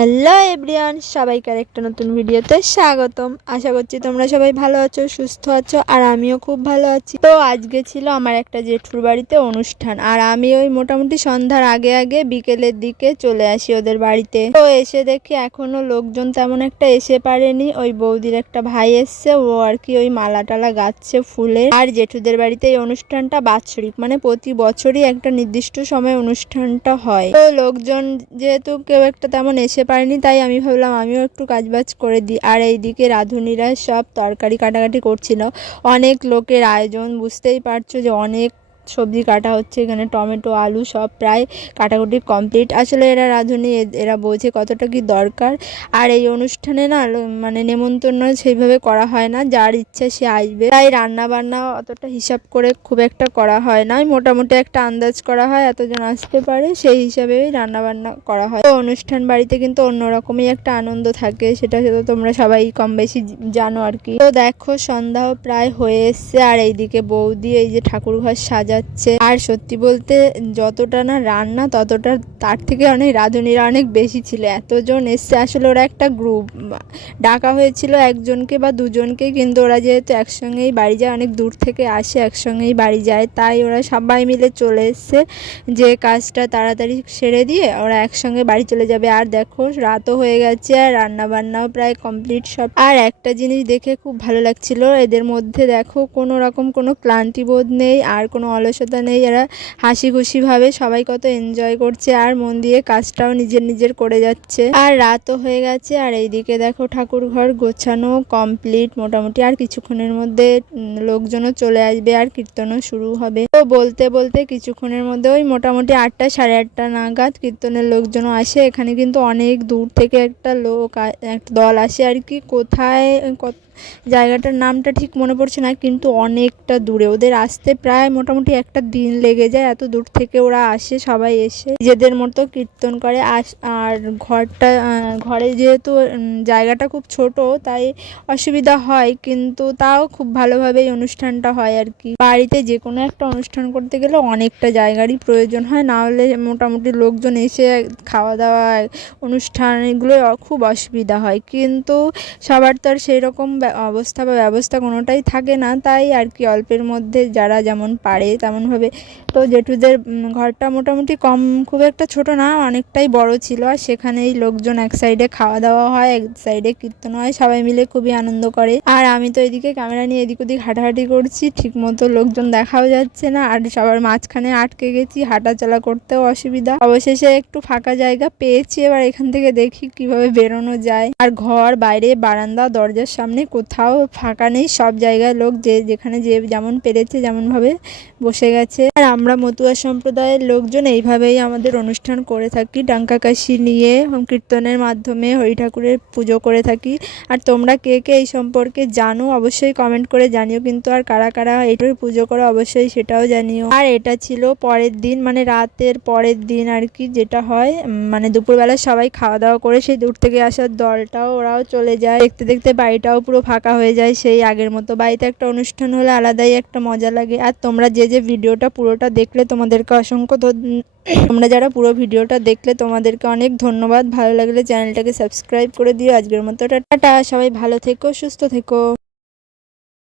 Hello everyone, সবাইকে আরেকটা নতুন ভিডিওতে স্বাগতম। আশা করছি তোমরা সবাই ভালো আছো, সুস্থ আছো, আর আমিও খুব ভালো আছি। তো আজকে ছিল আমার একটা জেঠুর বাড়িতে অনুষ্ঠান, আর আমি ওই মোটামুটি সন্ধ্যার আগে আগে বিকেলের দিকে চলে আসি ওদের বাড়িতে। তো এসে দেখি এখনো লোকজন তেমন একটা এসে পারেনি। ওই বৌদির একটা ভাই এসছে, ও আর কি ওই মালা টালা গাচ্ছে ফুলে। আর জেঠুদের বাড়িতে এই অনুষ্ঠানটা বাৎসরিক, মানে প্রতি বছরই একটা নির্দিষ্ট সময় অনুষ্ঠানটা হয়। তো লোকজন যেহেতু কেউ একটা তেমন এসে পারেনি, তাই আমি ভাবলাম আমিও একটু কাজবাজ করে দিই। আর এইদিকে রাঁধুনিরা সব তরকারি কাটাকাটি করছিল। অনেক লোকের আয়োজন, বুঝতেই পারছো যে অনেক সবজি কাটা হচ্ছে। এখানে টমেটো, আলু সব প্রায় কাটাকুটি কমপ্লিট। আসলে এরা রাঁধুনি, এরা বোঝে কতটা কি দরকার। আর এই অনুষ্ঠানে না মানে নেমন্তন্ন সেইভাবে করা হয় না, যার ইচ্ছা সে আসবে। তাই রান্না বান্না অতটা হিসাব করে খুব একটা করা হয় না, মোটামুটি একটা আন্দাজ করা হয় এতজন আসতে পারে, সেই হিসাবেই রান্না বান্না করা হয়। তো অনুষ্ঠান বাড়িতে কিন্তু অন্যরকমই একটা আনন্দ থাকে, সেটা তো তোমরা সবাই কম বেশি জানো আর কি। তো দেখো সন্ধ্যাও প্রায় হয়ে এসছে, আর এইদিকে বৌদি এই যে ঠাকুর ঘর সাজা যাচ্ছে। আর সত্যি বলতে যতটা না রান্না, ততটা তার থেকে অনেক রাঁধুনিরা অনেক বেশি ছিল। এতজন এসছে, আসলে ওরা একটা গ্রুপ, ডাকা হয়েছিল একজনকে বা দুজনকে, কিন্তু ওরা যেহেতু একসঙ্গেই বাড়ি যায়, অনেক দূর থেকে আসে একসঙ্গেই বাড়ি যায়, তাই ওরা সবাই মিলে চলে এসছে যে কাজটা তাড়াতাড়ি সেরে দিয়ে ওরা একসঙ্গে বাড়ি চলে যাবে। আর দেখো রাতও হয়ে গেছে, আর রান্না বান্নাও প্রায় কমপ্লিট সব। আর একটা জিনিস দেখে খুব ভালো লাগছিল, এদের মধ্যে দেখো কোনো রকম কোনো ক্লান্তিবোধ নেই, আর কোনো অলসতা নেই। এরা হাসি খুশি ভাবে সবাই কত এনজয় করছে, আর মন দিয়ে কাজটাও নিজের নিজের করে যাচ্ছে। আর রাতও হয়ে গেছে, আর এইদিকে দেখো ঠাকুর ঘর গোছানো কমপ্লিট মোটামুটি। আর কিছুক্ষণের মধ্যে লোকজনও চলে আসবে, আর কীর্তনও শুরু হবে। তো বলতে বলতে কিছুক্ষণের মধ্যে ওই মোটামুটি 8টা সাড়ে 8টা নাগাদ কীর্তনের লোকজনও আসে। এখানে কিন্তু অনেক দূর থেকে একটা একটা দল আসে আর কি। কোথায় জায়গাটার নামটা ঠিক মনে পড়ছে না, কিন্তু অনেকটা দূরে। ওদের আসতে প্রায় মোটামুটি একটা দিন লেগে যায়, এত দূর থেকে ওরা আসে। সবাই এসে নিজেদের মতো কীর্তন করে। আর ঘরে যেহেতু জায়গাটা খুব ছোট, তাই অসুবিধা হয়, কিন্তু তাও খুব ভালোভাবে এই অনুষ্ঠানটা হয় আর কি। বাড়িতে যে কোনো একটা অনুষ্ঠান করতে গেলে অনেকটা জায়গারই প্রয়োজন হয়, না হলে মোটামুটি লোকজন এসে খাওয়া দাওয়া অনুষ্ঠান এগুলো খুব অসুবিধা হয়। কিন্তু সবার তো আর সেই রকম অবস্থা বা ব্যবস্থা কোনোটাই থাকে না, তাই আর কি অল্পের মধ্যে যারা যেমন পারে তেমনভাবে। তো জেঠুদের ঘরটা মোটামুটি খুব একটা ছোট না, অনেকটাই বড় ছিল। আর সেখানেই লোকজন এক সাইডে খাওয়া দাওয়া হয়, এক সাইডে কীর্তন হয়, সবাই মিলে খুবই আনন্দ করে। আর আমি তো এদিকে ক্যামেরা নিয়ে এদিক ওদিক হাঁটাহাঁটি করছি, ঠিক মতো লোকজন দেখাও যাচ্ছে না, আর সবার মাঝখানে আটকে গেছি, হাঁটাচলা করতেও অসুবিধা। অবশেষে একটু ফাঁকা জায়গা পেয়েছি, এবার এখান থেকে দেখি কিভাবে বেরোনো যায়। আর ঘর, বাইরে, বারান্দা, দরজার সামনে কোথাও ফাঁকা নেই, সব জায়গায় লোক যে যেখানে যে যেমন পেরেছে যেমনভাবে বসে গেছে। আর আমরা মতুয়া সম্প্রদায়ের লোকজন এইভাবেই আমাদের অনুষ্ঠান করে থাকি, ডাঙ্কা কাশি নিয়ে কীর্তনের মাধ্যমে হরি ঠাকুরের পুজো করে থাকি। আর তোমরা কে কে এই সম্পর্কে জানো অবশ্যই কমেন্ট করে জানিও, কিন্তু আর কারা কারা এইটার পুজো করো অবশ্যই সেটাও জানিও। আর এটা ছিল পরের দিন, মানে রাতের পরের দিন আর কি, যেটা হয় মানে দুপুরবেলা সবাই খাওয়া দাওয়া করে সেই দূর থেকে আসার দলটাও ওরাও চলে যায়। দেখতে দেখতে বাড়িটাও পুরো ফাঁকা হয়ে যায় সেই আগের মতো। বাড়িতে একটা অনুষ্ঠান হলে আলাদাই একটা মজা লাগে। আর তোমরা যে ভিডিওটা পুরোটা দেখলে তোমাদেরকে অসংখ্য তোমরা যারা পুরো ভিডিওটা দেখলে তোমাদেরকে অনেক ধন্যবাদ। ভালো লাগলে চ্যানেলটাকে সাবস্ক্রাইব করে দিও। আজকের মতো টাটা, সবাই ভালো থেকো, সুস্থ থেকো।